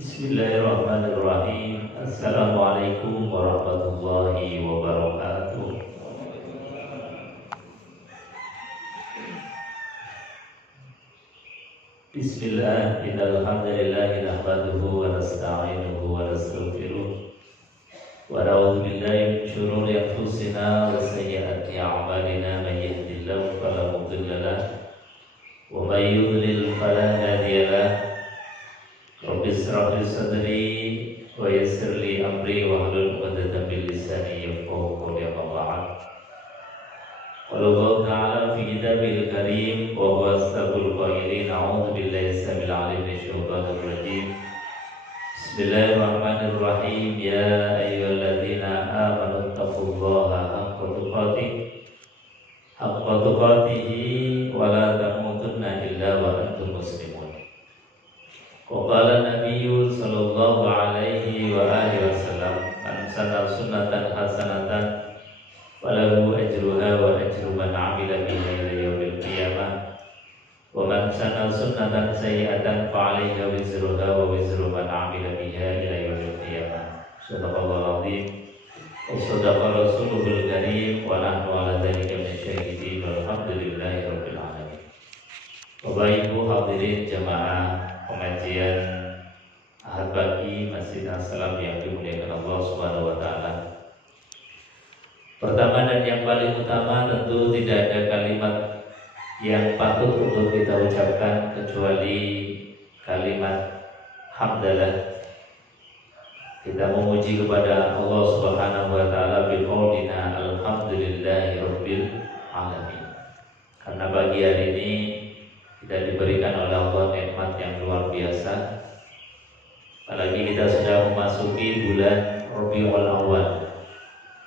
Bismillahirrahmanirrahim. Assalamualaikum warahmatullahi wabarakatuh. Bismillah, innal hamdalillah nahmaduhu wa nasta'inuhu wa nastaghfiruh wa na'udzu billahi min shururi anfusina wa sayyiati a'malina, may yahdihillahu fala mudilla lahu wa may yudlil fala hadiya lahu. Rabbi ishrah li sadri wa yassir li amri wahlul 'uqdatam min lisani yafqahu qawli. Amma ba'd. Qala Allah ta'ala fi kitabil karim wa huwa asdaqul qailin. A'udzu billahi samil 'alim minasy syaithanir rajim. Bismillahirrahmanirrahim. Ya ayyuhalladzina amanu taqullaha haqqa tuqatih wa la tamutunna illa wa antum muslimun. Qala Nabiyyu sallallahu alaihi wa alihi wasallam, man sanna sunnatan hasanatan falahu ajruha wa ajru man 'amila biha ila yaumil qiyamah, wa man sanna sunnatan sayyi'atan fa 'alaihi wizruha wa wizru man 'amila biha ila yaumil qiyamah. Shadaqallahu 'azim wa shadaqa rasuluhul karim wa nahnu 'ala dzalika minasyahidin walhamdulillahi rabbil alamin. Bapak Ibu hadirin jamaah pengajian Ahad pagi Masjid As-Salam yang dimuliakan Allah Subhanahu wa taala. Pertama dan yang paling utama, tentu tidak ada kalimat yang patut untuk kita ucapkan kecuali kalimat hamdalah. Kita memuji kepada Allah Subhanahu wa taala bil qaulina alhamdulillahi rabbil alamin. Karena pagi hari ini kita diberikan oleh Allah nikmat yang luar biasa. Apalagi kita sudah memasuki bulan Rabiul Awal.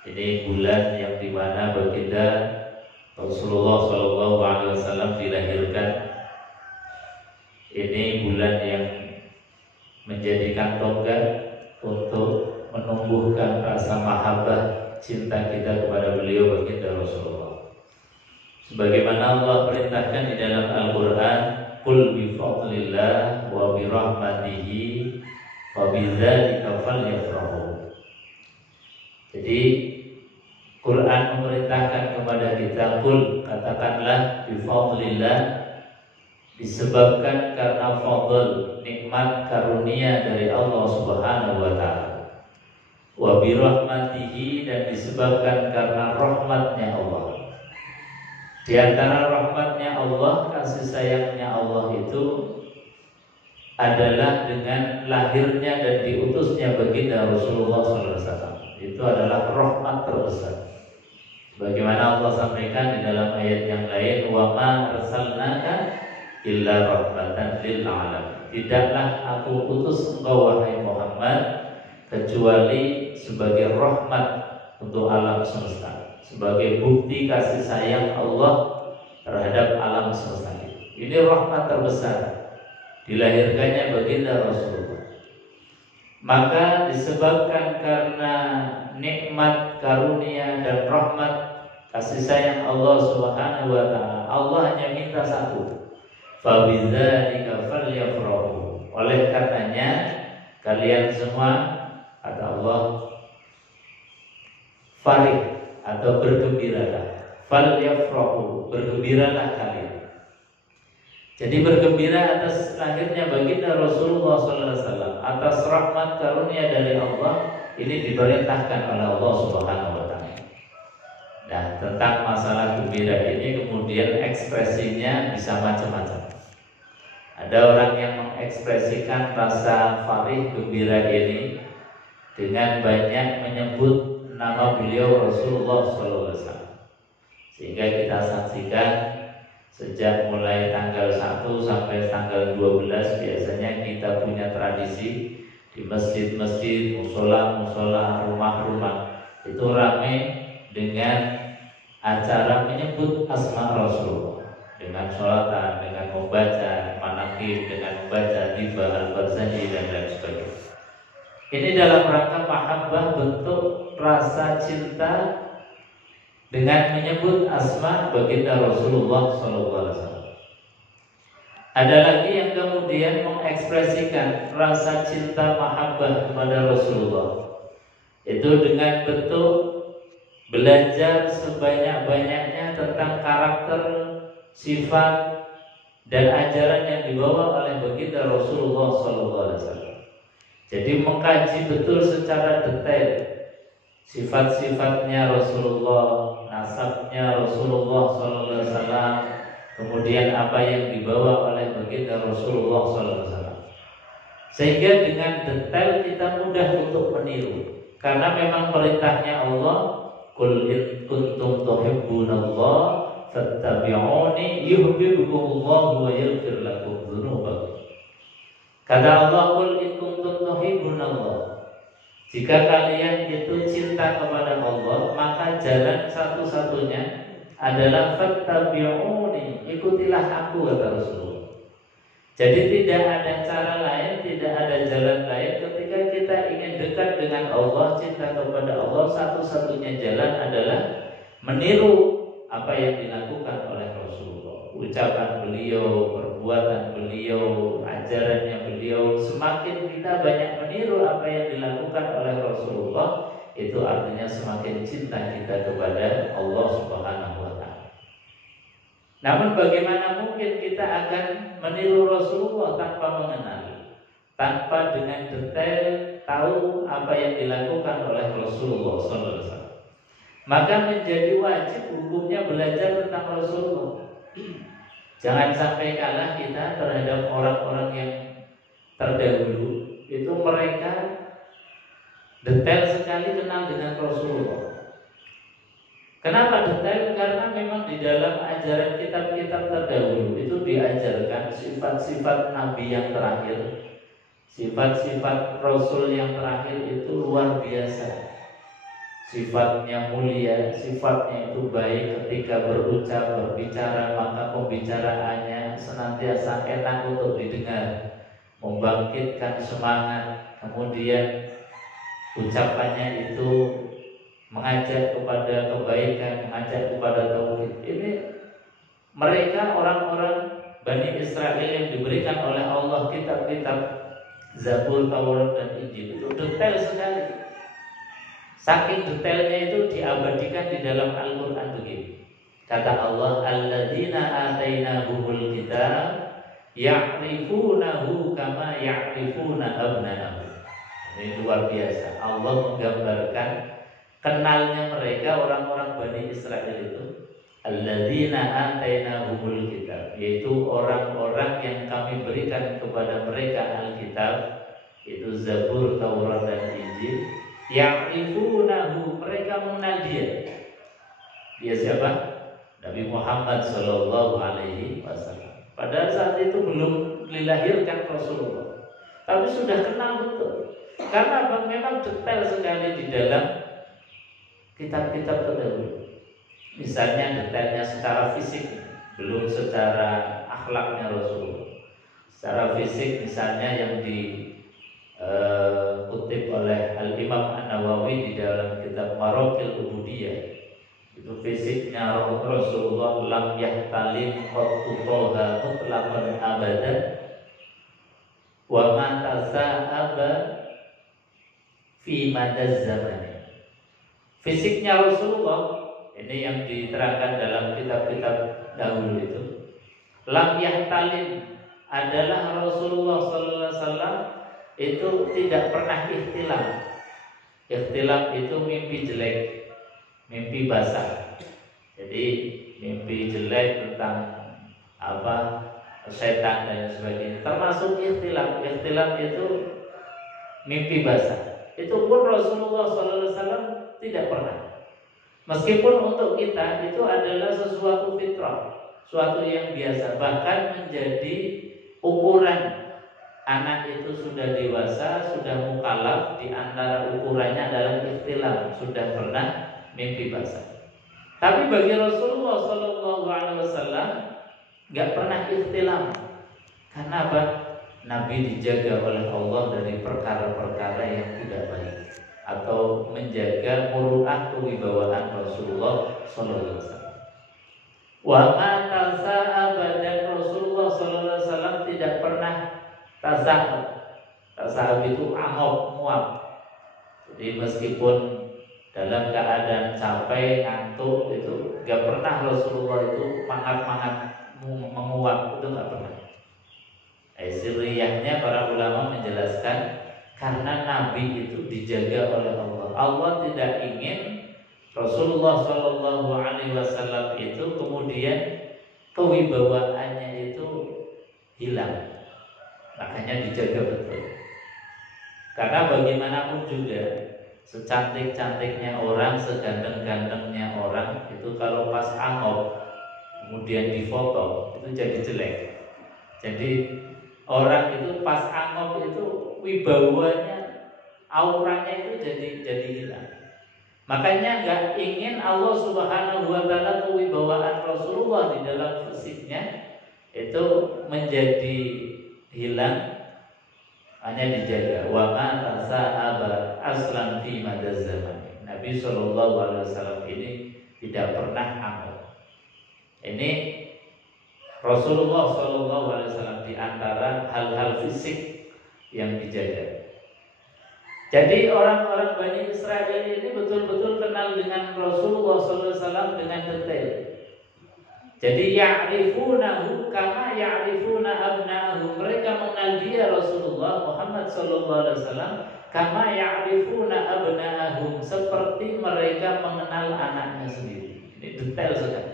Ini bulan yang dimana baginda Rasulullah SAW dilahirkan. Ini bulan yang menjadikan tonggak untuk menumbuhkan rasa mahabbah cinta kita kepada beliau baginda Rasulullah. Sebagaimana Allah perintahkan di dalam Al-Quran, Qul bi fadlillah wa bi rahmatihi wa bidzalika falyafrahu. Jadi Quran memerintahkan kepada kita, Qul, katakanlah bi fadlillah, disebabkan karena fadl, nikmat karunia dari Allah Subhanahu wa taala. Wa bi rahmatihi, dan disebabkan karena rahmatnya Allah. Di antara rahmatnya Allah, kasih sayangnya Allah itu adalah dengan lahirnya dan diutusnya baginda Rasulullah SAW. Itu adalah rahmat terbesar. Bagaimana Allah sampaikan di dalam ayat yang lain, wa ma arsalnaka illa rahmatan lil alamin. Tidaklah aku utus engkau wahai Muhammad kecuali sebagai rahmat untuk alam semesta, sebagai bukti kasih sayang Allah terhadap alam semesta ini. Ini rahmat terbesar, dilahirkannya baginda Rasulullah. Maka disebabkan karena nikmat karunia dan rahmat kasih sayang Allah Subhanahu wa taala, Allah hanya minta satu, fa bidzalika falyafrahu. Oleh karenanya kalian semua, kata Allah, farih atau bergembiralah, fal yafrahu, bergembiralah kalian. Jadi bergembira atas lahirnya baginda Rasulullah SAW, atas rahmat karunia dari Allah. Ini diperintahkan oleh Allah Subhanahu wa taala. Nah, tentang masalah gembira ini kemudian ekspresinya bisa macam-macam. Ada orang yang mengekspresikan rasa farih gembira ini dengan banyak menyebut nama beliau Rasulullah SAW. Sehingga kita saksikan sejak mulai tanggal 1 sampai tanggal 12 biasanya kita punya tradisi di masjid-masjid, musola-musola, rumah-rumah itu ramai dengan acara menyebut asma Rasulullah, dengan sholatan, dengan membaca manaqib, dengan membaca tiba al-barzanji dan lain sebagainya. Ini dalam rangka mahabbah, bentuk rasa cinta dengan menyebut asma baginda Rasulullah SAW. Ada lagi yang kemudian mengekspresikan rasa cinta mahabbah kepada Rasulullah, itu dengan bentuk belajar sebanyak-banyaknya tentang karakter, sifat, dan ajaran yang dibawa oleh baginda Rasulullah SAW. Jadi mengkaji betul secara detail sifat-sifatnya Rasulullah, nasabnya Rasulullah SAW, kemudian apa yang dibawa oleh baginda Rasulullah SAW, sehingga dengan detail kita mudah untuk meniru. Karena memang perintahnya Allah, qul in kuntum tuhibbunallah fattabi'uni yuhibbukumullah wa yaghfir lakum dzunubakum. Kata Allah, qul in kuntum tuhibbunallah, jika kalian itu cinta kepada Allah, maka jalan satu-satunya adalah fattabi'uni, ikutilah aku, kata Rasulullah. Jadi tidak ada cara lain, tidak ada jalan lain ketika kita ingin dekat dengan Allah, cinta kepada Allah, satu-satunya jalan adalah meniru apa yang dilakukan oleh Rasulullah. Ucapan beliau, perbuatan beliau, ajarannya beliau. Semakin kita banyak meniru apa yang dilakukan oleh Rasulullah, itu artinya semakin cinta kita kepada Allah Subhanahu wa ta'ala. Namun bagaimana mungkin kita akan meniru Rasulullah tanpa mengenal, tanpa dengan detail tahu apa yang dilakukan oleh Rasulullah SAW? Maka menjadi wajib hukumnya belajar tentang Rasulullah. Jangan sampai kalah kita terhadap orang-orang yang terdahulu. Itu mereka detail sekali kenal dengan Rasulullah. Kenapa detail? Karena memang di dalam ajaran kitab-kitab terdahulu itu diajarkan sifat-sifat Nabi yang terakhir, sifat-sifat Rasul yang terakhir itu luar biasa. Sifatnya mulia, sifatnya itu baik, ketika berucap, berbicara, maka pembicaraannya senantiasa enak untuk didengar, membangkitkan semangat. Kemudian ucapannya itu mengajak kepada kebaikan, mengajak kepada tauhid. Ini mereka orang-orang Bani Israel yang diberikan oleh Allah kitab-kitab Zabur, Taurat, dan Injil itu detail sekali. Saking detailnya itu diabadikan di dalam Al-Quran begini. Kata Allah, alladzina atainahumul kitab ya'rifunahu kama ya'rifuna abna'ahum. Ini luar biasa. Allah menggambarkan kenalnya mereka orang-orang Bani Israel itu, alladzina atainahumul kitab, yaitu orang-orang yang kami berikan kepada mereka Alkitab, itu Zabur, Taurat, dan Injil. Ya'rifunahu, mereka mengenal dia. Dia siapa? Nabi Muhammad sallallahu alaihi wasallam. Pada saat itu belum dilahirkan Rasulullah, tapi sudah kenal betul. Karena apa? Memang detail sekali di dalam kitab-kitab terdahulu. Misalnya detailnya secara fisik, belum secara akhlaknya Rasulullah. Secara fisik misalnya yang dikutip oleh Al-Imam An-Nawawi di dalam kitab Maraqil Ubudiyah, itu fisiknya Rasulullah lam yahtalim qattu toha mutlaqan abadan wa ma tasa'aba fi madaz zamani. Fisiknya Rasulullah ini yang diterangkan dalam kitab-kitab dahulu itu, lam yahtalim, adalah Rasulullah sallallahu alaihi wasallam itu tidak pernah ikhtilam. Ikhtilam itu mimpi jelek, mimpi basah. Jadi mimpi jelek tentang apa, setan dan sebagainya, termasuk ikhtilam. Ikhtilam itu mimpi basah. Itu pun Rasulullah SAW tidak pernah. Meskipun untuk kita itu adalah sesuatu fitrah, suatu yang biasa, bahkan menjadi ukuran. Anak itu sudah dewasa, sudah mukallaf, di antara ukurannya adalah ikhtilam, sudah pernah mimpi basah. Tapi bagi Rasulullah SAW nggak pernah ikhtilam. Karena apa? Nabi dijaga oleh Allah dari perkara-perkara yang tidak baik, atau menjaga muru'ah kewibawaan Rasulullah SAW. Wa ma tasa'aba, dan Rasulullah SAW Tasahub itu angop, muak. Jadi meskipun dalam keadaan capek, ngantuk, itu gak pernah Rasulullah itu menguap, itu gak pernah. Sirriyahnya para ulama menjelaskan karena Nabi itu dijaga oleh Allah. Allah tidak ingin Rasulullah Shallallahu Alaihi Wasallam itu kemudian kewibawaannya itu hilang, makanya dijaga betul. Karena bagaimanapun juga secantik-cantiknya orang, seganteng-gantengnya orang itu kalau pas angop kemudian difoto itu jadi jelek. Jadi orang itu pas angop itu wibawanya, auranya itu jadi hilang. Makanya nggak ingin Allah Subhanahu Wa Taala kewibawaan Rasulullah di dalam fisiknya itu menjadi hilang, hanya dijaga. Wa ma tasa'aba aslan fi madaz zaman. Nabi Shallallahu Alaihi Wasallam ini tidak pernah angop. Ini Rasulullah Shallallahu Alaihi Wasallam di antara hal-hal fisik yang dijaga. Jadi orang-orang Bani Israel ini betul-betul kenal dengan Rasulullah Sallallahu Alaihi Wasallam dengan detail. Jadi ya'rifunahu kama ya'rifuna abna'ahum. Mereka mengenal dia Rasulullah Muhammad Sallallahu Alaihi Wasallam kama ya'rifuna abna'ahum, seperti mereka mengenal anaknya sendiri. Ini detail sekali.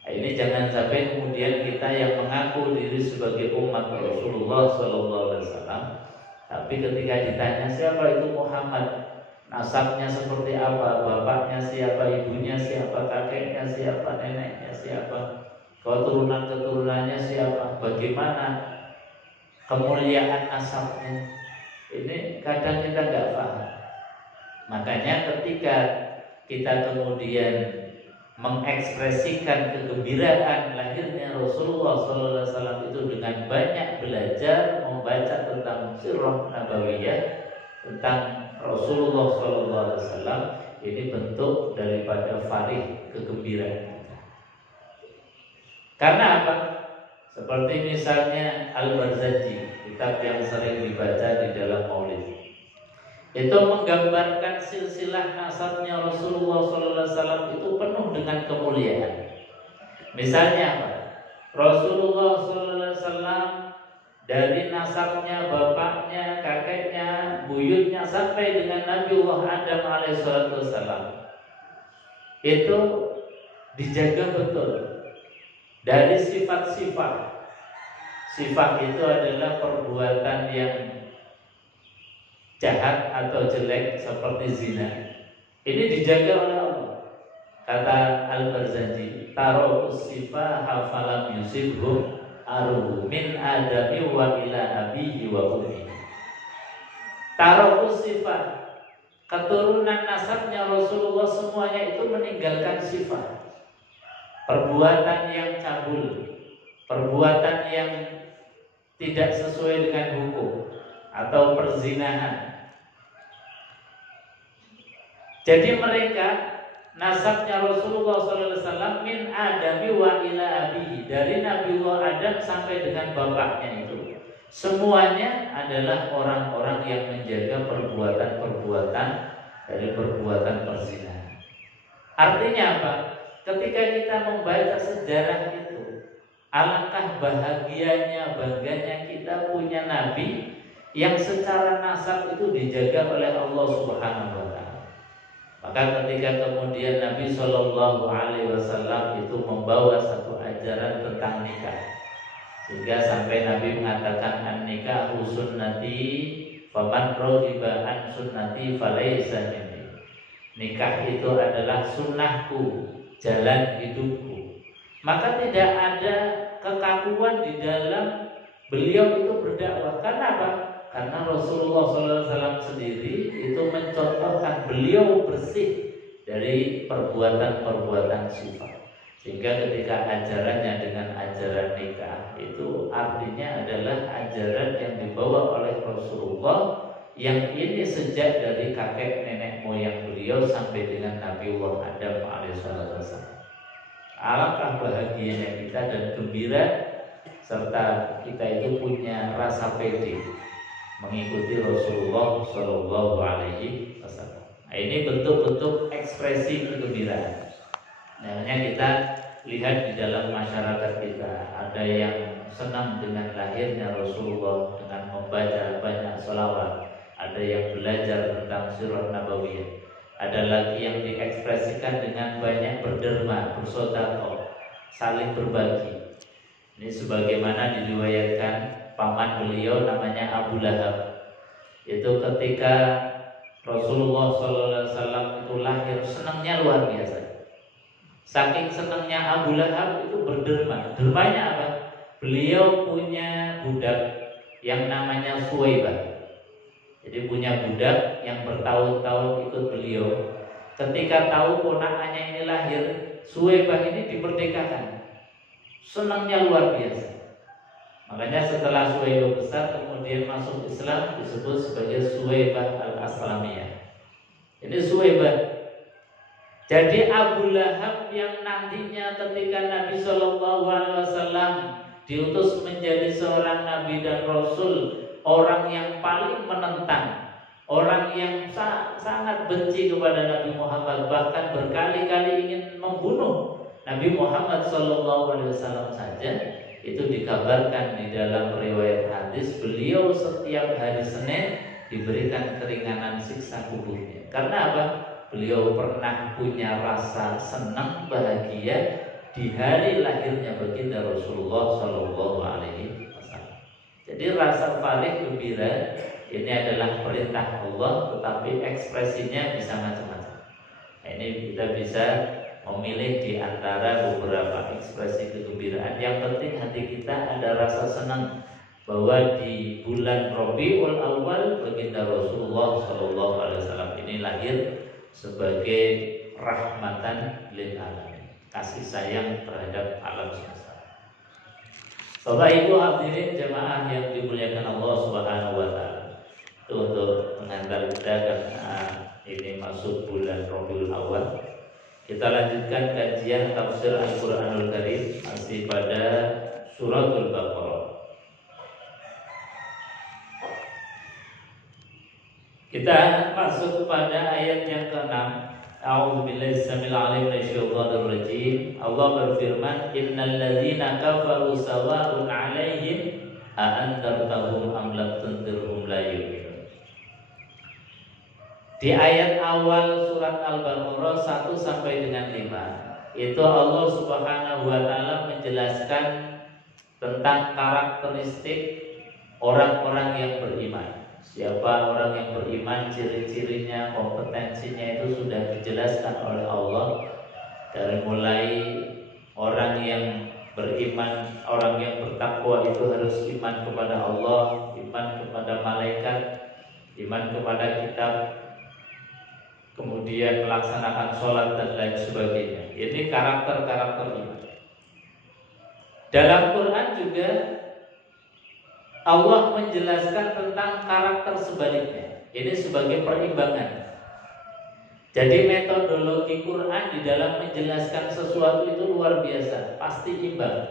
Nah, ini jangan sampai kemudian kita yang mengaku diri sebagai umat Rasulullah Sallallahu Alaihi Wasallam, tapi ketika ditanya siapa itu Muhammad, nasabnya seperti apa, bapaknya siapa, ibunya siapa, kakeknya siapa, neneknya siapa, keturunan-keturunannya siapa, bagaimana kemuliaan nasabnya, ini kadang kita nggak paham. Makanya ketika kita kemudian mengekspresikan kegembiraan lahirnya Rasulullah SAW itu dengan banyak belajar, membaca tentang sirah nabawiyah, tentang Rasulullah SAW, ini bentuk daripada farih, kegembiraan kita. Karena apa? Seperti misalnya Al-Barzanji, kitab yang sering dibaca di dalam maulid, itu menggambarkan silsilah nasabnya Rasulullah SAW itu penuh dengan kemuliaan. Misalnya apa? Rasulullah SAW dari nasabnya, bapaknya, kakeknya, buyutnya sampai dengan Nabiullah Adam alaihissalam itu dijaga betul dari sifat-sifat. Sifat itu adalah perbuatan yang jahat atau jelek seperti zina. Ini dijaga oleh Allah. Kata Al-Barzanji, tarokus sifah hafalam yusibhum aruhu min adami wa ila abihi wa ummi. Tarokus sifat, keturunan nasabnya Rasulullah semuanya itu meninggalkan sifat. Perbuatan yang cabul, perbuatan yang tidak sesuai dengan hukum, atau perzinahan. Jadi mereka nasabnya Rasulullah SAW min adami wa ila abihi, dari Nabiullah Adam sampai dengan bapaknya itu semuanya adalah orang-orang yang menjaga perbuatan-perbuatan dari perbuatan perzinahan. Artinya apa? Ketika kita membaca sejarah itu, alangkah bahagianya, bangganya kita punya Nabi yang secara nasab itu dijaga oleh Allah Subhanahu wa Ta'ala. Maka ketika kemudian Nabi Shallallahu Alaihi Wasallam itu membawa satu ajaran tentang nikah, sehingga sampai Nabi mengatakan an-nikahu sunnati faman raghiba an sunnati falaysa minni. Nikah itu adalah sunnahku, jalan hidupku. Maka tidak ada kekakuan di dalam beliau itu berdakwah. Karena apa? Karena Rasulullah SAW sendiri itu mencontohkan beliau bersih dari perbuatan-perbuatan sifat. Sehingga ketika ajarannya dengan ajaran nikah itu artinya adalah ajaran yang dibawa oleh Rasulullah, yang ini sejak dari kakek nenek moyang beliau sampai dengan Nabiullah Adam alaihissalam. Alangkah bahagianya kita dan gembira serta kita itu punya rasa pede mengikuti Rasulullah Shallallahu Alaihi Wasallam. Nah, ini bentuk-bentuk ekspresi kegembiraan. Namanya kita lihat di dalam masyarakat kita, ada yang senang dengan lahirnya Rasulullah dengan membaca banyak sholawat, ada yang belajar tentang sirah nabawiyah, ada lagi yang diekspresikan dengan banyak berderma, bersedekah, saling berbagi. Ini sebagaimana diriwayatkan paman beliau namanya Abu Lahab. Itu ketika Rasulullah SAW itu lahir, senangnya luar biasa. Saking senangnya Abu Lahab itu berderma. Dermanya apa? Beliau punya budak yang namanya Suwaibah. Jadi punya budak yang bertahun-tahun ikut beliau. Ketika tahu ponakannya ini lahir, Suwaibah ini diperdekakan. Senangnya luar biasa. Makanya setelah Suwaibah besar kemudian masuk Islam disebut sebagai Suwaibah al-Aslamiyah. Ini Suwaibah. Jadi Abu Lahab yang nantinya ketika Nabi Shallallahu Alaihi Wasallam diutus menjadi seorang Nabi dan Rasul, orang yang paling menentang, orang yang sangat benci kepada Nabi Muhammad, bahkan berkali-kali ingin membunuh Nabi Muhammad SAW saja, itu dikabarkan di dalam riwayat hadis, beliau setiap hari Senin diberikan keringanan siksa kuburnya. Karena apa? Beliau pernah punya rasa senang bahagia di hari lahirnya baginda Rasulullah Shallallahu Alaihi Wasallam. Jadi rasa farih gembira ini adalah perintah Allah, tetapi ekspresinya bisa macam-macam. Ini kita bisa memilih di antara beberapa ekspresi kegembiraan. Yang penting hati kita ada rasa senang bahwa di bulan Rabiul Awal baginda Rasulullah Shallallahu Alaihi Wasallam ini lahir sebagai rahmatan lil alamin, kasih sayang terhadap alam semesta. Bapak Ibu hadirin jemaah yang dimuliakan Allah Subhanahu wa taala. Itu untuk mengantar kita karena ini masuk bulan Rabiul Awal. Kita lanjutkan kajian tafsir Al-Qur'anul Karim masih pada suratul Baqarah. Kita masuk pada ayat yang ke-6. A'udzubillahi samil alim minasyaitonir rajim. Allah berfirman, "Innal ladzina kafaru sawa'un 'alaihim a anzartahum am lam tunzirhum la yu'minun." Di ayat awal surat Al-Baqarah 1 sampai dengan 5, itu Allah Subhanahu wa taala menjelaskan tentang karakteristik orang-orang yang beriman. Siapa orang yang beriman, ciri-cirinya, kompetensinya itu sudah dijelaskan oleh Allah. Dari mulai orang yang beriman, orang yang bertakwa itu harus iman kepada Allah, iman kepada malaikat, iman kepada kitab, kemudian melaksanakan sholat dan lain sebagainya. Ini karakter-karakter iman. Dalam Quran juga Allah menjelaskan tentang karakter sebaliknya. Ini sebagai perimbangan. Jadi metodologi Quran di dalam menjelaskan sesuatu itu luar biasa, pasti imbang.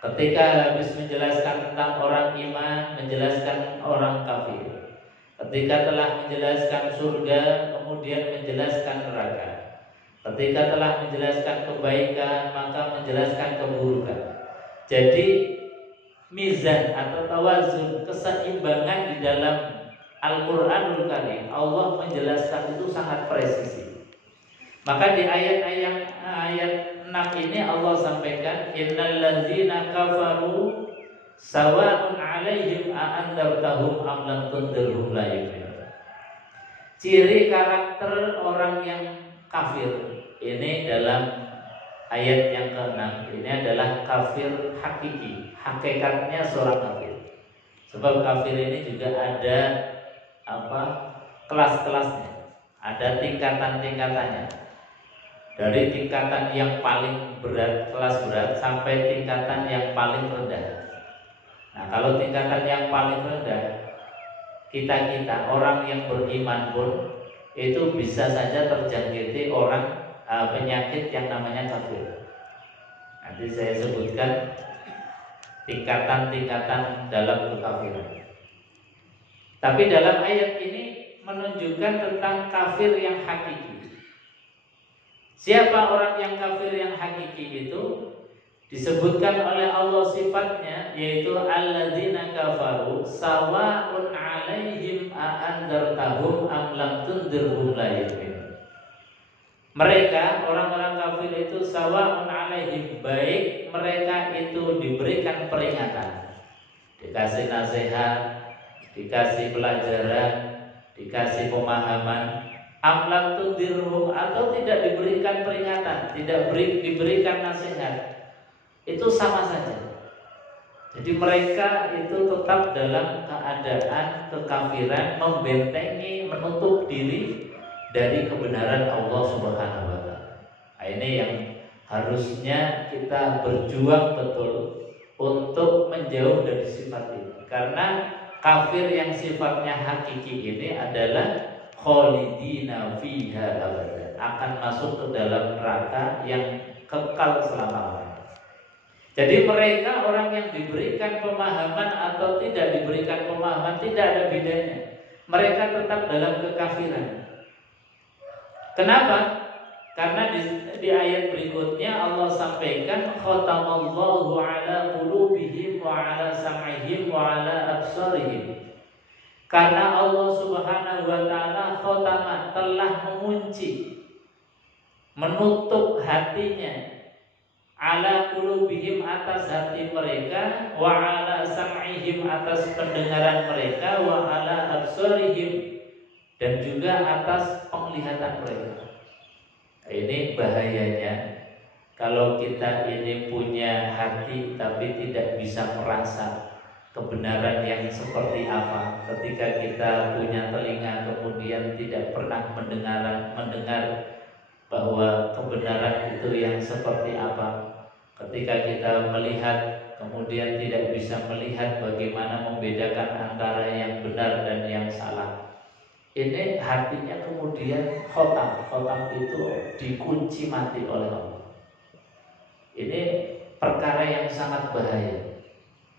Ketika habis menjelaskan tentang orang iman, menjelaskan orang kafir. Ketika telah menjelaskan surga, kemudian menjelaskan neraka. Ketika telah menjelaskan kebaikan, maka menjelaskan keburukan. Jadi mizan atau tawazun, keseimbangan di dalam Al-Qur'anul Karim, Allah menjelaskan itu sangat presisi. Maka di ayat 6 ini Allah sampaikan, "Innal ladzina kafaru sawa'un 'alaihim a anzartahum am lam tunzirhum la yu'minun." Ciri karakter orang yang kafir ini dalam ayat yang ke-6 ini adalah kafir hakiki, hakikatnya seorang kafir. Sebab kafir ini juga ada kelas-kelasnya, ada tingkatan-tingkatannya. Dari tingkatan yang paling berat, kelas berat, sampai tingkatan yang paling rendah. Nah, kalau tingkatan yang paling rendah, kita orang yang beriman pun itu bisa saja terjangkiti orang penyakit yang namanya kafir. Nanti saya sebutkan tingkatan-tingkatan dalam kekafiran. Tapi dalam ayat ini menunjukkan tentang kafir yang hakiki. Siapa orang yang kafir yang hakiki itu? Disebutkan oleh Allah sifatnya, yaitu alladzina kafaru sawa'un 'alaihim a'andzartahum am lam tundzirhum la yu'minun. Mereka orang-orang kafir itu sawa'un 'alaihim, baik mereka itu diberikan peringatan, dikasih nasihat, dikasih pelajaran, dikasih pemahaman, am lam tundzirhum, atau tidak diberikan peringatan, tidak diberikan nasihat, itu sama saja. Jadi mereka itu tetap dalam keadaan kekafiran, membentengi, menutup diri dari kebenaran Allah Subhanahu wa taala. Ini yang harusnya kita berjuang betul untuk menjauh dari sifat ini. Karena kafir yang sifatnya hakiki ini adalah khalidina fiha abada, akan masuk ke dalam neraka yang kekal selama-lamanya. Jadi mereka orang yang diberikan pemahaman atau tidak diberikan pemahaman tidak ada bedanya. Mereka tetap dalam kekafiran. Kenapa? Karena di ayat berikutnya Allah sampaikan khatamallahu ala qulubihim wa ala sam'ihim wa ala absarihim. Karena Allah Subhanahu wa taala khatama, telah mengunci, menutup hatinya, ala qulubihim, atas hati mereka, wa ala sam'ihim, atas pendengaran mereka, wa ala absarihim, dan juga atas penglihatan mereka. Ini bahayanya kalau kita ini punya hati tapi tidak bisa merasa kebenaran yang seperti apa. Ketika kita punya telinga kemudian tidak pernah mendengar bahwa kebenaran itu yang seperti apa. Ketika kita melihat kemudian tidak bisa melihat bagaimana membedakan antara yang benar dan yang salah. Ini hatinya kemudian khotam itu dikunci mati oleh Allah. Ini perkara yang sangat bahaya.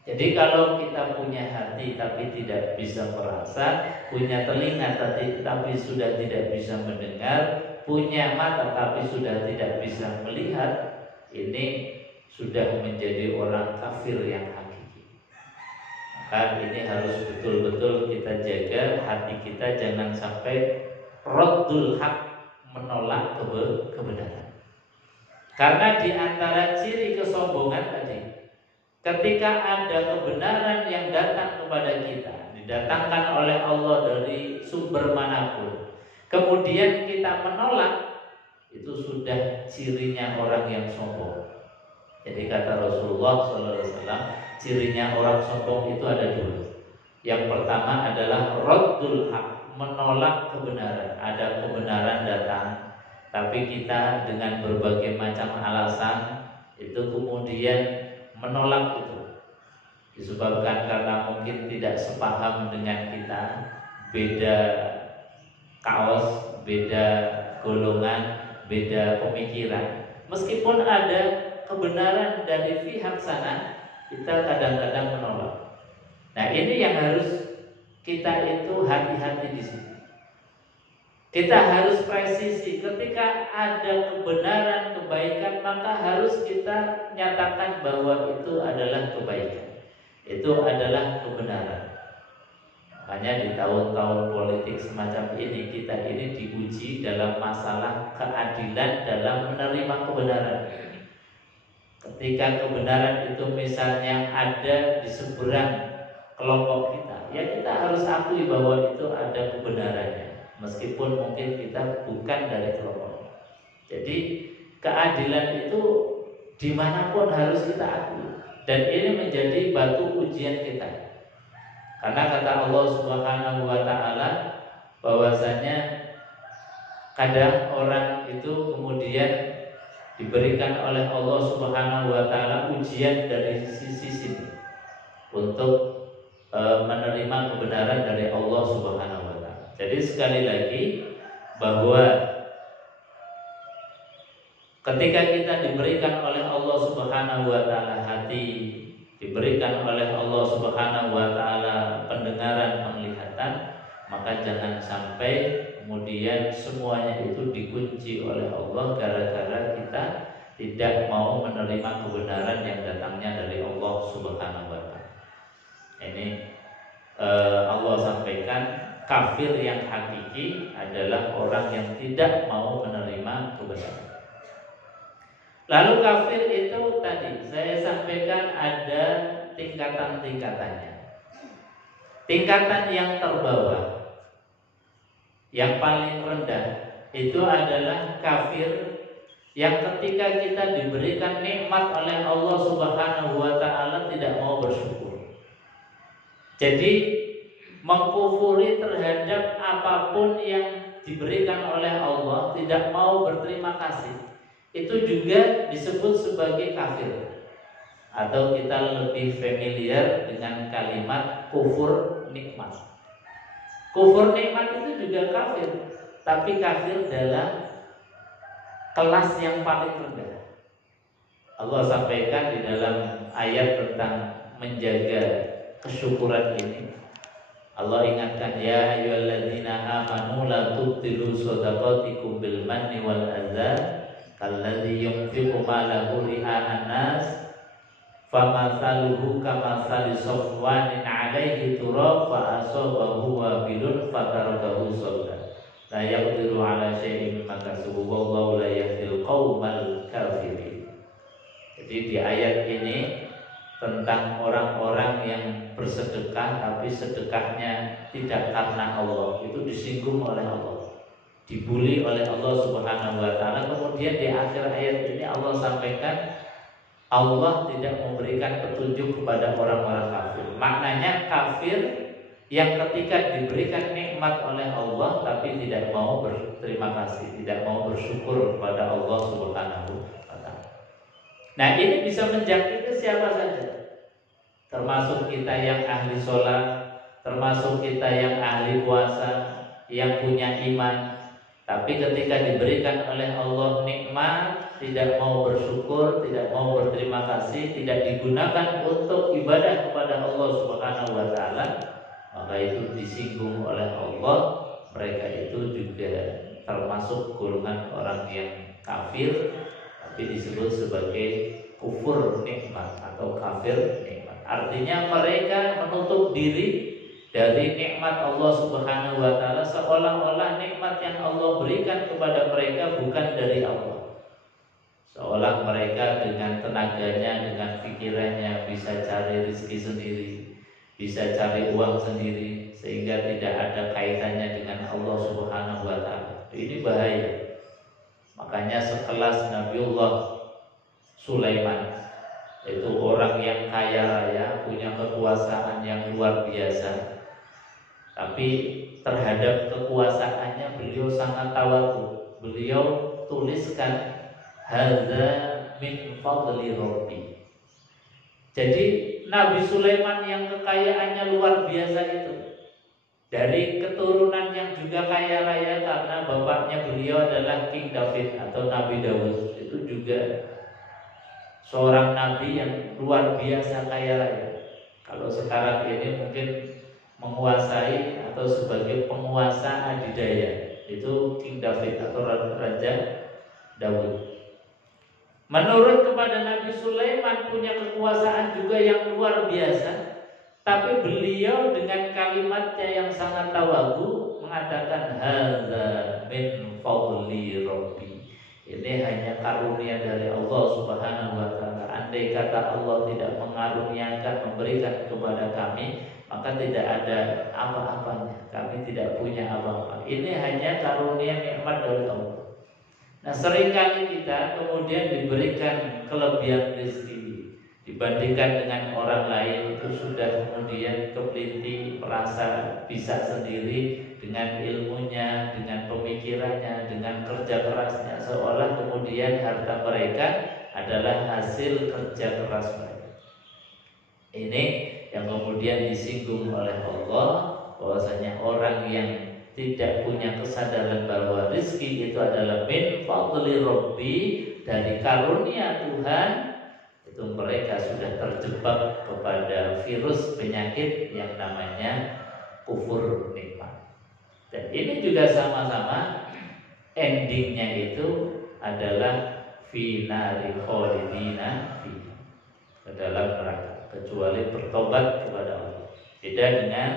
Jadi kalau kita punya hati tapi tidak bisa merasa, punya telinga tapi sudah tidak bisa mendengar, punya mata tapi sudah tidak bisa melihat, ini sudah menjadi orang kafir yang hakiki. Maka ini harus betul-betul kita jaga hati kita, jangan sampai raddul haq, menolak kebenaran. Karena di antara ciri kesombongan tadi, ketika ada kebenaran yang datang kepada kita, didatangkan oleh Allah dari sumber manapun, kemudian kita menolak, itu sudah cirinya orang yang sombong. Jadi kata Rasulullah SAW, cirinya orang sombong itu ada dua. Yang pertama adalah raddul haq, menolak kebenaran. Ada kebenaran datang, tapi kita dengan berbagai macam alasan itu kemudian menolak itu. Disebabkan karena mungkin tidak sepaham dengan kita, beda kaos, beda golongan, beda pemikiran. Meskipun ada kebenaran dari pihak sana, kita kadang-kadang menolak. Nah, ini yang harus kita itu hati-hati di sini. Kita harus presisi. Ketika ada kebenaran, kebaikan, maka harus kita nyatakan bahwa itu adalah kebaikan, itu adalah kebenaran. Makanya di tahun-tahun politik semacam ini, kita ini diuji dalam masalah keadilan dalam menerima kebenaran. Ketika kebenaran itu misalnya ada di seberang kelompok kita, ya kita harus akui bahwa itu ada kebenarannya, meskipun mungkin kita bukan dari kelompok. Jadi keadilan itu dimanapun harus kita akui, dan ini menjadi batu ujian kita. Karena kata Allah Subhanahu wa taala bahwasanya kadang orang itu kemudian diberikan oleh Allah Subhanahu wa taala ujian dari sisi sini untuk menerima kebenaran dari Allah Subhanahu wa taala. Jadi sekali lagi bahwa ketika kita diberikan oleh Allah Subhanahu wa taala hati diberikan oleh Allah Subhanahu wa taala pendengaran, penglihatan, maka jangan sampai kemudian semuanya itu dikunci oleh Allah gara-gara kita tidak mau menerima kebenaran yang datangnya dari Allah Subhanahu wa taala. Ini Allah sampaikan kafir yang hakiki adalah orang yang tidak mau menerima kebenaran. Lalu kafir itu tadi saya sampaikan ada tingkatan-tingkatannya. Tingkatan yang terbawah, yang paling rendah itu adalah kafir yang ketika kita diberikan nikmat oleh Allah Subhanahu wa taala tidak mau bersyukur. Jadi mengkufuri terhadap apapun yang diberikan oleh Allah, tidak mau berterima kasih, itu juga disebut sebagai kafir. Atau kita lebih familiar dengan kalimat kufur nikmat. Kufur nikmat itu juga kafir, tapi kafir dalam kelas yang paling rendah. Allah sampaikan di dalam ayat tentang menjaga kesyukuran ini. Allah ingatkan, ya ayyuhalladzina amanu la tubtilu shadaqatikum bil manni wal adza kalladzi yunfiqu malahu ri'a'an nas famathaluhu kamathali safwanin 'alaihi turab fa asabahu wabilun fatarakahu sawda la yaqdiru 'ala syai'in mimma kasabu wallahu la yahdil qaumal kafirin. Jadi di ayat ini tentang orang-orang yang bersedekah tapi sedekahnya tidak karena Allah, itu disinggung oleh Allah, dibuli oleh Allah Subhanahu wa taala. Kemudian di akhir ayat ini Allah sampaikan Allah tidak memberikan petunjuk kepada orang-orang kafir. Maknanya kafir yang ketika diberikan nikmat oleh Allah tapi tidak mau berterima kasih, tidak mau bersyukur kepada Allah Subhanahu wa taala. Nah, ini bisa menjangkiti siapa saja, termasuk kita yang ahli sholat, termasuk kita yang ahli puasa, yang punya iman, tapi ketika diberikan oleh Allah nikmat tidak mau bersyukur, tidak mau berterima kasih, tidak digunakan untuk ibadah kepada Allah Subhanahu wa taala, maka itu disinggung oleh Allah. Mereka itu juga termasuk golongan orang yang kafir, tapi disebut sebagai kufur nikmat atau kafir nikmat. Artinya mereka menutup diri dari nikmat Allah Subhanahu wa taala, seolah-olah nikmat yang Allah berikan kepada mereka bukan dari Allah. Seolah mereka dengan tenaganya, dengan pikirannya bisa cari rezeki sendiri, bisa cari uang sendiri, sehingga tidak ada kaitannya dengan Allah Subhanahu wa taala. Ini bahaya. Makanya sekelas Nabiullah Sulaiman, itu orang yang kaya raya, punya kekuasaan yang luar biasa, tapi terhadap kekuasaannya beliau sangat tawadhu. Beliau tuliskan hadza min fadli rabbi. Jadi Nabi Sulaiman yang kekayaannya luar biasa itu dari keturunan yang juga kaya raya, karena bapaknya beliau adalah King David atau Nabi Daud. Itu juga seorang nabi yang luar biasa kaya raya. Kalau sekarang ini mungkin menguasai atau sebagai penguasa adidaya, itu King David atau Raja Daud. Menurut kepada Nabi Sulaiman punya kekuasaan juga yang luar biasa, tapi beliau dengan kalimatnya yang sangat tawadhu mengatakan hadza min fadli rabbi. Ini hanya karunia dari Allah Subhanahu wa taala. Andai kata Allah tidak mengaruniakan, memberikan kepada kami, maka tidak ada apa-apanya. Kami tidak punya apa-apa. Ini hanya karunia nikmat dari Allah. Nah, seringkali kita kemudian diberikan kelebihan rezeki dibandingkan dengan orang lain, itu sudah kemudian kepelinti, merasa bisa sendiri dengan ilmunya, dengan pemikirannya, dengan kerja kerasnya, seolah kemudian harta mereka adalah hasil kerja keras mereka. Ini yang kemudian disinggung oleh Allah, bahwasanya orang yang tidak punya kesadaran bahwa rizki itu adalah min fadli rabbi, dari karunia Tuhan, itu mereka sudah terjebak kepada virus penyakit yang namanya kufur nikmat. Dan ini juga sama-sama endingnya itu adalah finari kholidina fi, ke dalam neraka, kecuali bertobat kepada Allah. Beda dengan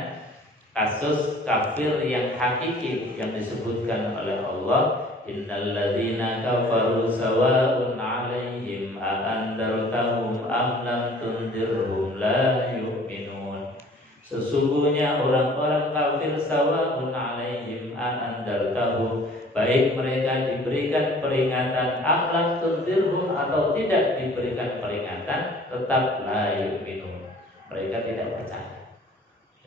kasus kafir yang hakiki yang disebutkan oleh Allah, innal ladzina kafaru sawa'un 'alaihim a andartahum am lam tundirhum la yu'minun. Sesungguhnya orang-orang kafir sawa'un 'alaihim a andartahum, baik mereka diberikan peringatan am lam tundirhum atau tidak diberikan peringatan, tetap la yu'minun, mereka tidak percaya.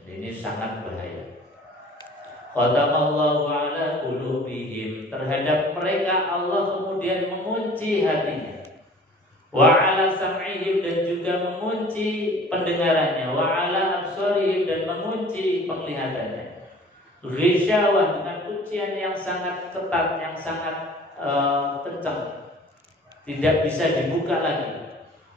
Ini sangat bahaya. Khatamallahu ala qulubihim, terhadap mereka Allah kemudian mengunci hatinya. Wa ala sam'ihim, dan juga mengunci pendengarannya. Wa ala absarihim, dan mengunci penglihatannya. Ghisyawah, dengan kuncian yang sangat ketat, yang sangat kencang, tidak bisa dibuka lagi.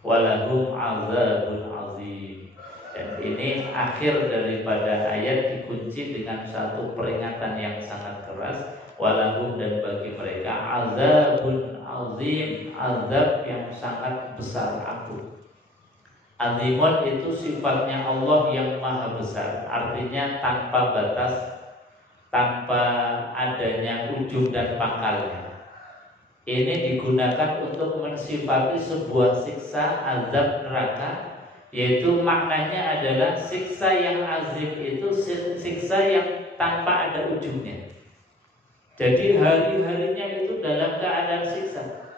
Walahum azabun azim. Dan ini akhir daripada ayat dikunci dengan satu peringatan yang sangat keras. Walahum, dan bagi mereka azabun azim, azab yang sangat besar agung. Azimun itu sifatnya Allah yang maha besar, artinya tanpa batas, tanpa adanya ujung dan pangkalnya. Ini digunakan untuk mensifati sebuah siksa azab neraka, yaitu maknanya adalah siksa yang azim itu siksa yang tanpa ada ujungnya. Jadi hari-harinya itu dalam keadaan siksa.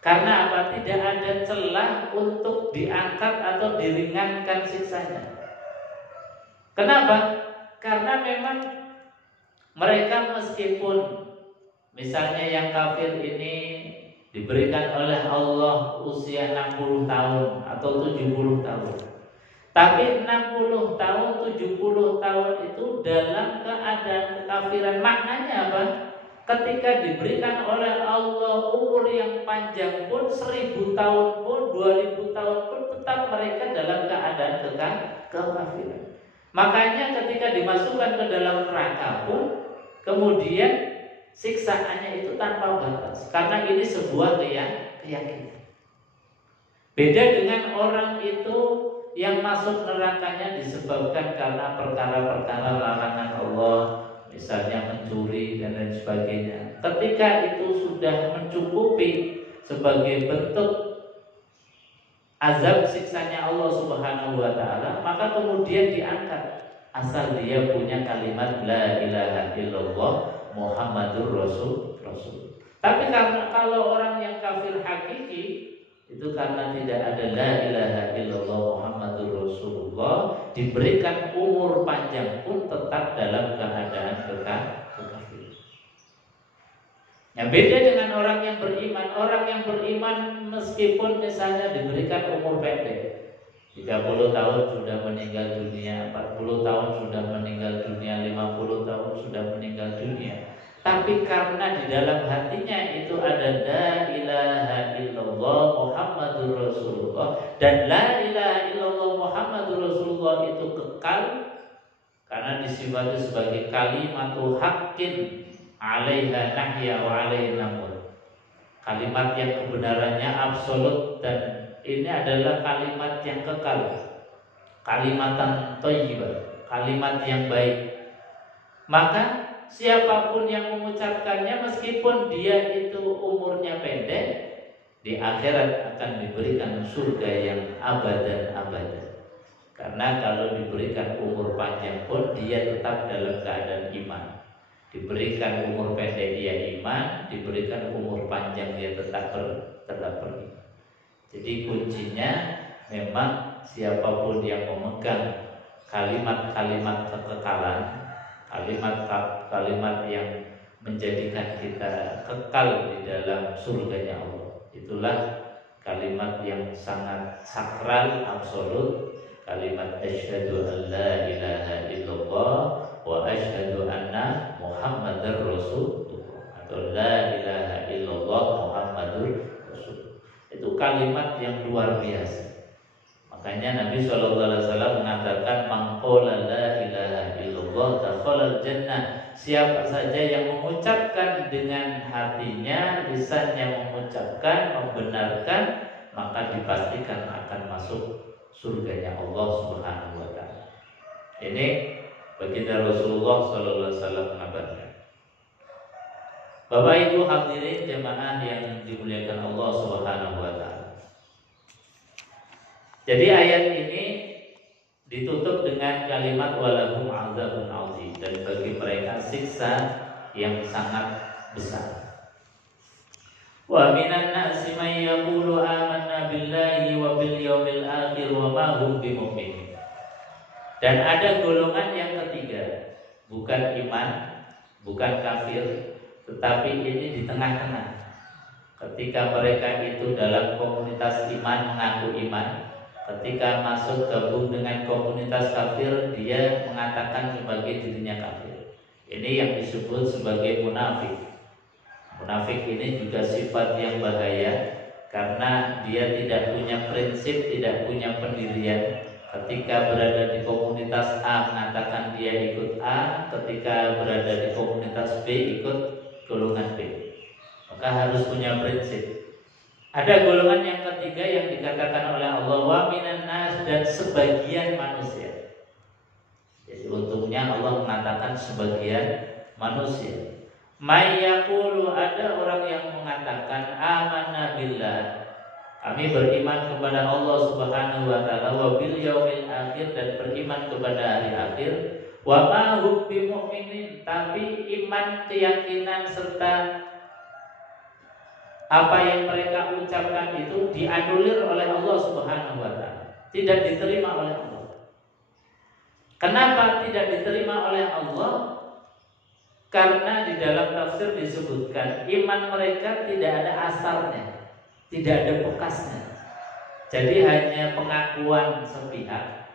Karena apa? Tidak ada celah untuk diangkat atau diringankan siksanya. Kenapa? Karena memang mereka meskipun misalnya yang kafir ini diberikan oleh Allah usia 60 tahun atau 70 tahun. Tapi 60 tahun, 70 tahun itu dalam keadaan kekafiran. Maknanya apa? Ketika diberikan oleh Allah umur yang panjang pun, 1000 tahun pun, 2000 tahun pun, tetap mereka dalam keadaan kekafiran. Makanya ketika dimasukkan ke dalam neraka pun, kemudian siksaannya itu tanpa batas, karena ini sebuah keyakinan. Beda dengan orang itu yang masuk nerakanya disebabkan karena perkara-perkara larangan Allah, misalnya mencuri dan lain sebagainya. Ketika itu sudah mencukupi sebagai bentuk azab siksanya Allah Subhanahu wa taala, maka kemudian diangkat asal dia punya kalimat la ilaha illallah Muhammadur Rasul. Tapi karena kalau orang yang kafir hakiki itu karena tidak ada la ilaha illallah Muhammadur Rasulullah, diberikan umur panjang pun tetap dalam keadaan kekafiran. Yang beda dengan orang yang beriman. Orang yang beriman meskipun misalnya diberikan umur pendek, 30 tahun sudah meninggal dunia, 40 tahun sudah meninggal dunia, 50 tahun sudah meninggal dunia, tapi karena di dalam hatinya itu ada la ilaha illallah Muhammadur Rasulullah, dan la ilaha illallah Muhammadur Rasulullah itu kekal karena disifati sebagai kalimatu haqqin 'alaiha nahya wa 'alaihi namut. Kalimat yang kebenarannya absolut, dan ini adalah kalimat yang kekal, kalimatan thayyibah, kalimat yang baik. Maka siapapun yang mengucapkannya meskipun dia itu umurnya pendek, di akhirat akan diberikan surga yang abadan. Karena kalau diberikan umur panjang pun dia tetap dalam keadaan iman. Diberikan umur pendek dia iman, diberikan umur panjang dia tetap beriman. Jadi kuncinya memang siapapun yang memegang kalimat-kalimat kekekalan, kalimat-kalimat yang menjadikan kita kekal di dalam surganya Allah, itulah kalimat yang sangat sakral, absolut. Kalimat asyhadu an la ilaha illallah wa asyhadu anna Muhammadar Rasulullah, atau la ilaha illallah Muhammadur Rasulullah. Itu kalimat yang luar biasa. Makanya Nabi SAW mengatakan, "Man qala la ilaha illallah dakhala al-jannah." Siapa saja yang mengucapkan dengan hatinya, lisannya mengucapkan, membenarkan, maka dipastikan akan masuk surganya Allah Subhanahu wa taala. Ini baginda Rasulullah SAW mengabarkan. Bapak Ibu hadirin jemaah yang dimuliakan Allah Subhanahu wa taala. Jadi ayat ini ditutup dengan kalimat walahum azabun azim, dan bagi mereka siksa yang sangat besar. Wa minan nasi may yaqulu amanna billahi wa bil yaumil akhir wa ma hum bimumin. Dan ada golongan yang ketiga, bukan iman, bukan kafir, tetapi ini di tengah-tengah. Ketika mereka itu dalam komunitas iman mengaku iman, ketika masuk gabung dengan komunitas kafir, dia mengatakan sebagai dirinya kafir. Ini yang disebut sebagai munafik. Munafik ini juga sifat yang bahaya karena dia tidak punya prinsip, tidak punya pendirian. Ketika berada di komunitas A mengatakan dia ikut A, ketika berada di komunitas B ikut golongan B. Maka harus punya prinsip. Ada golongan yang ketiga yang dikatakan oleh Allah, wa minan nas, dan sebagian manusia. Jadi untungnya Allah mengatakan sebagian manusia. May yaqulu, ada orang yang mengatakan amanna billah, kami beriman kepada Allah Subhanahu wa taala, wa bil yaumil akhir, dan beriman kepada hari akhir, wa ma hum bimumin, tapi iman, keyakinan serta apa yang mereka ucapkan itu dianulir oleh Allah Subhanahu wa taala, tidak diterima oleh Allah. Kenapa tidak diterima oleh Allah? Karena di dalam tafsir disebutkan iman mereka tidak ada asarnya, tidak ada bekasnya. Jadi hanya pengakuan sepihak.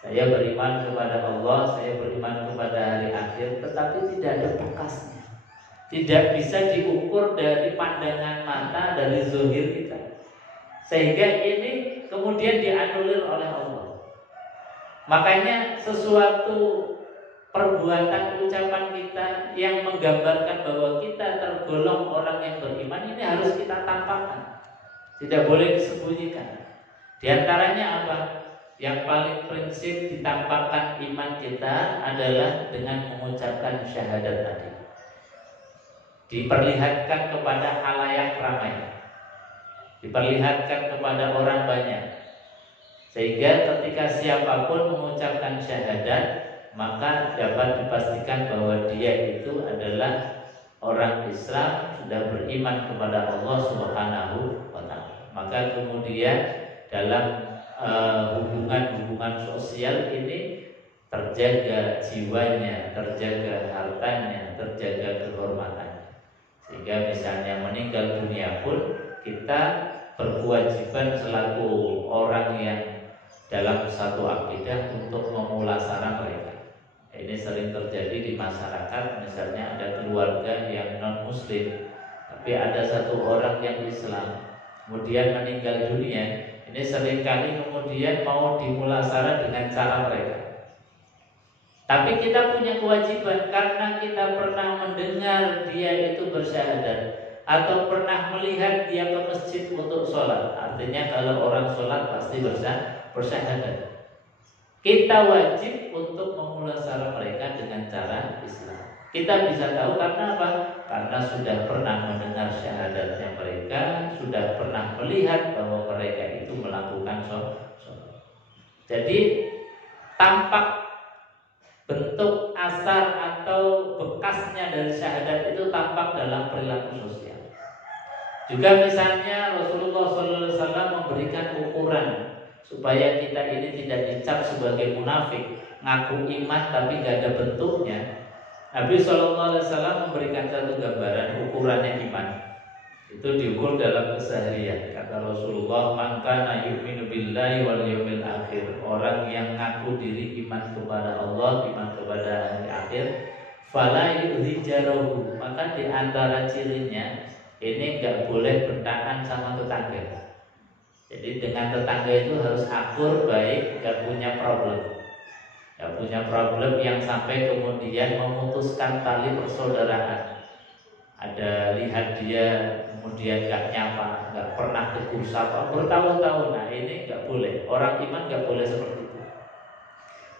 Saya beriman kepada Allah, saya beriman kepada hari akhir, tetapi tidak ada bekasnya. Tidak bisa diukur dari pandangan mata, dari zahir kita. Sehingga ini kemudian dianulir oleh Allah. Makanya sesuatu perbuatan ucapan kita yang menggambarkan bahwa kita tergolong orang yang beriman, ini harus kita tampakkan. Tidak boleh disembunyikan. Di antaranya apa? Yang paling prinsip ditampakkan iman kita adalah dengan mengucapkan syahadat tadi. Diperlihatkan kepada khalayak ramai, diperlihatkan kepada orang banyak, sehingga ketika siapapun mengucapkan syahadat, maka dapat dipastikan bahwa dia itu adalah orang Islam, sudah beriman kepada Allah Subhanahu wa taala. Maka kemudian dalam hubungan-hubungan sosial ini terjaga jiwanya, terjaga hartanya, terjaga kehormatannya. Sehingga misalnya meninggal dunia pun kita berkewajiban selaku orang yang dalam satu akidah untuk memulasarah mereka. Ini sering terjadi di masyarakat. Misalnya ada keluarga yang non muslim, tapi ada satu orang yang Islam, kemudian meninggal dunia. Ini seringkali kemudian mau dimulasarah dengan cara mereka. Tapi kita punya kewajiban karena kita pernah mendengar dia itu bersyahadat atau pernah melihat dia ke masjid untuk sholat. Artinya kalau orang sholat pasti bersyahadat. Kita wajib untuk memulasarah mereka dengan cara Islam. Kita bisa tahu karena apa? Karena sudah pernah mendengar syahadatnya mereka, sudah pernah melihat bahwa mereka itu melakukan sholat. Jadi tampak bentuk asar atau bekasnya dari syahadat itu tampak dalam perilaku sosial. Juga misalnya Rasulullah SAW memberikan ukuran supaya kita ini tidak dicap sebagai munafik, ngaku iman tapi gak ada bentuknya. Nabi SAW memberikan satu gambaran ukurannya iman. Itu diukur dalam keseharian. Kata Rasulullah, "Man kana yu'minu billahi wal yawmil akhir." Orang yang ngaku diri iman kepada Allah, iman kepada hari akhir, fala yu'zi jarahu. Maka di antara cirinya ini nggak boleh bentakan sama tetangga. Jadi dengan tetangga itu harus akur, baik, nggak punya problem. Nggak punya problem yang sampai kemudian memutuskan tali persaudaraan. Ada lihat dia kemudian nggak nyapa, nggak pernah tegur sapa bertahun-tahun. Nah ini nggak boleh. Orang iman nggak boleh seperti itu.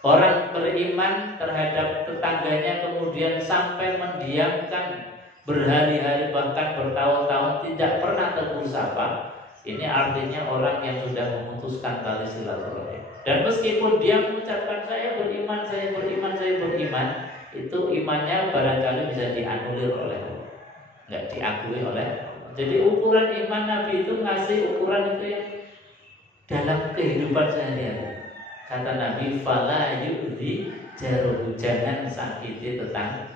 Orang beriman terhadap tetangganya kemudian sampai mendiamkan berhari-hari bahkan bertahun-tahun tidak pernah tegur sapa. Ini artinya orang yang sudah memutuskan tali silaturahim. Dan meskipun dia mengucapkan saya beriman, saya beriman, saya beriman, itu imannya barangkali bisa dianulir oleh Allah, nggak diakui oleh Allah. Jadi ukuran iman Nabi itu ngasih ukuran itu yang dalam kehidupan sehari-hari. Kata Nabi, fala yu'zi jaruhu, jangan sakiti tetangga.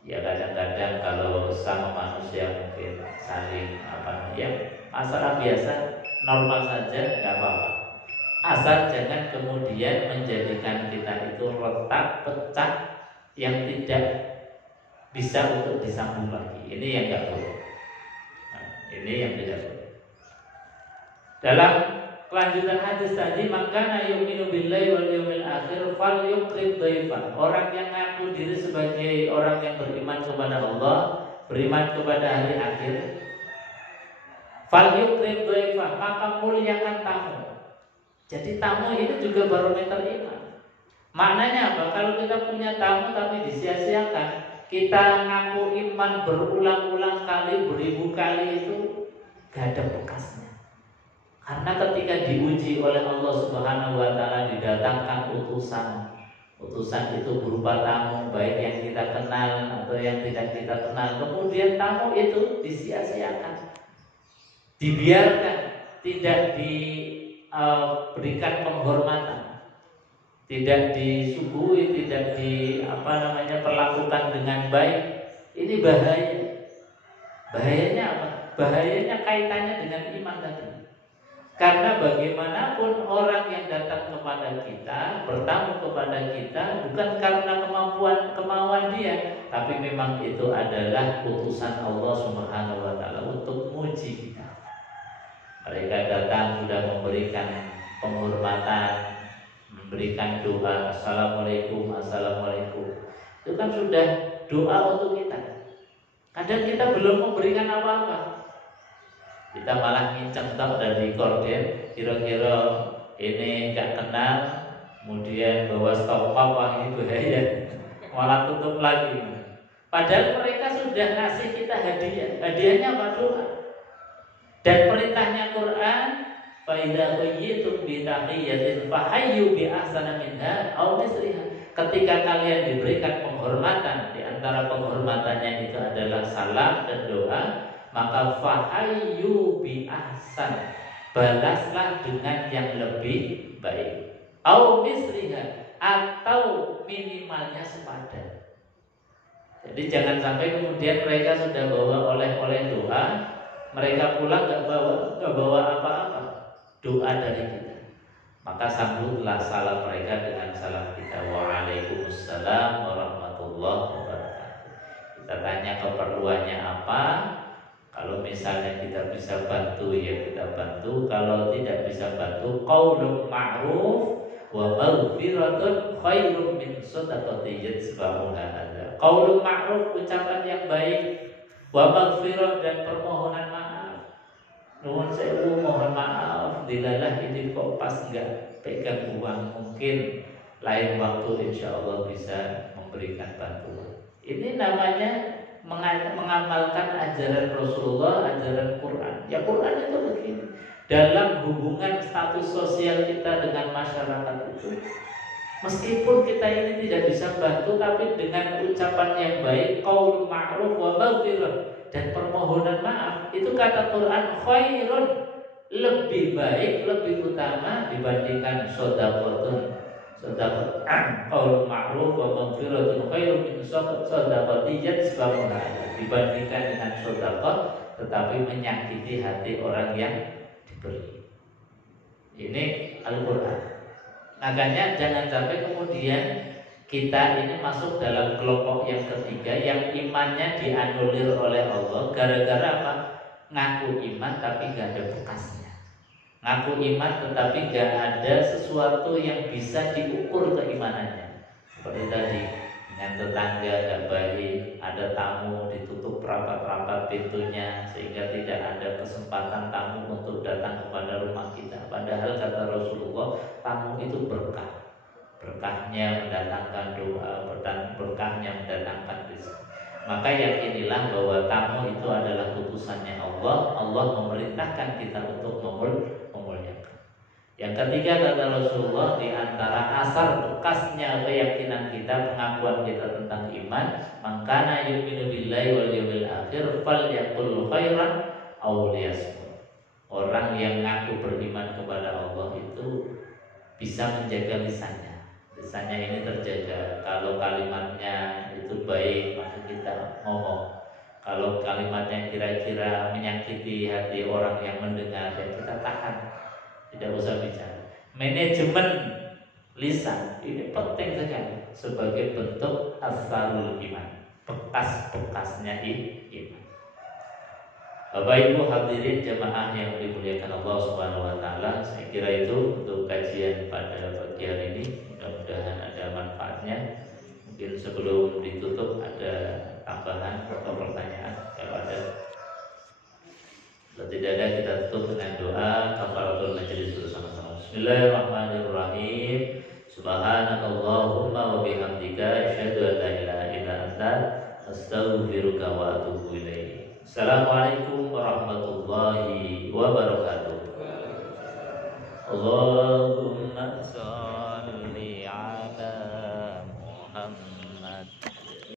Ya kadang-kadang kalau sama manusia mungkin saling ya masalah biasa, normal saja, nggak apa-apa. Asal jangan kemudian menjadikan kita itu retak, pecah, yang tidak bisa untuk disambung lagi. Ini yang nggak boleh. Nah, ini yang tidak boleh. Dalam kelanjutan hadis tadi, maka yu'minu billahi wal yawmil akhir falyukrim dhaifah. Orang yang ngaku diri sebagai orang yang beriman kepada Allah, beriman kepada hari akhir, falyukrim dhaifah, maka muliakan tamu. Jadi tamu itu juga barometer iman. Maknanya apa? Kalau kita punya tamu tapi disia-siakan, kita ngaku iman berulang-ulang kali, beribu kali, itu gak ada bekasnya. Karena ketika diuji oleh Allah Subhanahu wa taala, didatangkan utusan. Utusan itu berupa tamu, baik yang kita kenal atau yang tidak kita kenal. Kemudian tamu itu disia-siakan, dibiarkan, tidak diberikan penghormatan, tidak disuguhi, tidak perlakukan dengan baik. Ini bahaya. Bahayanya apa? Bahayanya kaitannya dengan iman tadi. Karena bagaimanapun orang yang datang kepada kita, bertamu kepada kita, bukan karena kemauan dia, tapi memang itu adalah utusan Allah Subhanahu wa taala untuk menguji kita. Mereka datang sudah memberikan penghormatan, memberikan doa, assalamualaikum, assalamualaikum. Itu kan sudah doa untuk kita. Kadang kita belum memberikan apa-apa, kita malah nginceng dari korden, kira-kira ini nggak kenal, kemudian bawa stok wah ini bahaya, malah tutup lagi. Padahal mereka sudah ngasih kita hadiah. Hadiahnya apa? Doa. Dan perintahnya Quran, fa idza qayyitum bi tahiyyatin fahayyu bi ahsana minha aw misliha. Ketika kalian diberikan penghormatan, di antara penghormatannya itu adalah salam dan doa, maka fahayyu bi ahsan, balaslah dengan yang lebih baik, au misliha, atau minimalnya sepadan. Jadi jangan sampai kemudian mereka sudah bawa oleh-oleh doa, mereka pulang nggak bawa apa-apa doa dari kita, maka sambutlah salam mereka dengan salam kita, waalaikumsalam warahmatullahi wabarakatuh. Kita tanya keperluannya apa. Kalau misalnya kita bisa bantu, ya kita bantu. Kalau tidak bisa bantu, qaulun ma'ruf wa maghfiratun khairum min shadaqatin yatba'uha adza. Qaulun ma'ruf, ucapan yang baik, wa maghfirah, dan permohonan maaf. Nuwun sewu, mohon maaf, dilalah ini kok pas enggak pegang uang, mungkin lain waktu insyaallah bisa memberikan bantuan. Ini namanya mengamalkan ajaran Rasulullah, ajaran Quran. Ya Quran itu begini. Dalam hubungan status sosial kita dengan masyarakat itu, meskipun kita ini tidak bisa bantu, tapi dengan ucapan yang baik, qaul ma'ruf wa maghfirah, dan permohonan maaf, itu kata Quran khairun, lebih baik, lebih utama dibandingkan shadaqatun. Sedekah qaul ma'ruf wa maghfiratun khairun min shadaqatin yatba'uha, dibandingkan dengan sedekah tetapi menyakiti hati orang yang diberi. Ini Al-Qur'an. Makanya jangan sampai kemudian kita ini masuk dalam kelompok yang ketiga yang imannya dianulir oleh Allah gara-gara apa? Ngaku iman tapi gak ada bekasnya. Ngaku iman tetapi gak ada sesuatu yang bisa diukur keimanannya. Seperti tadi, dengan tetangga gak baik, ada tamu ditutup rapat-rapat pintunya sehingga tidak ada kesempatan tamu untuk datang kepada rumah kita. Padahal kata Rasulullah, tamu itu berkah. Berkahnya mendatangkan doa, berkahnya mendatangkan rezeki. Maka yakinilah bahwa tamu itu adalah utusannya Allah. Allah memerintahkan kita untuk memuliakan. Yang ketiga kata Rasulullah, di antara asar bekasnya keyakinan kita, pengakuan kita tentang iman, mangkana yu'minu billahi wal yawmil akhir falyaqul khairan aw liyasmut. Orang yang ngaku beriman kepada Allah itu bisa menjaga lisannya. Lisannya ini terjaga. Kalau kalimatnya itu baik, maka kita ngomong. Kalau kalimatnya kira-kira menyakiti hati orang yang mendengar, ya kita tahan, tidak usah bicara. Manajemen lisan ini penting sekali sebagai bentuk asarul iman, bekas-bekasnya iman. Bapak Ibu hadirin jamaah yang dimuliakan Allah Subhanahu wa taala, saya kira itu untuk kajian pada pagi hari ini. Mudah-mudahan ada manfaatnya. Mungkin sebelum ditutup ada tambahan atau pertanyaan kalau ada. Kalau tidak ada kita tutup dengan doa kafaratul majelis bersama-sama. Bismillahirrahmanirrahim. Subhanakallahumma wa bihamdika asyhadu an la ilaha illa anta astaghfiruka wa atubu ilaik. Assalamualaikum warahmatullahi wabarakatuh. Allahumma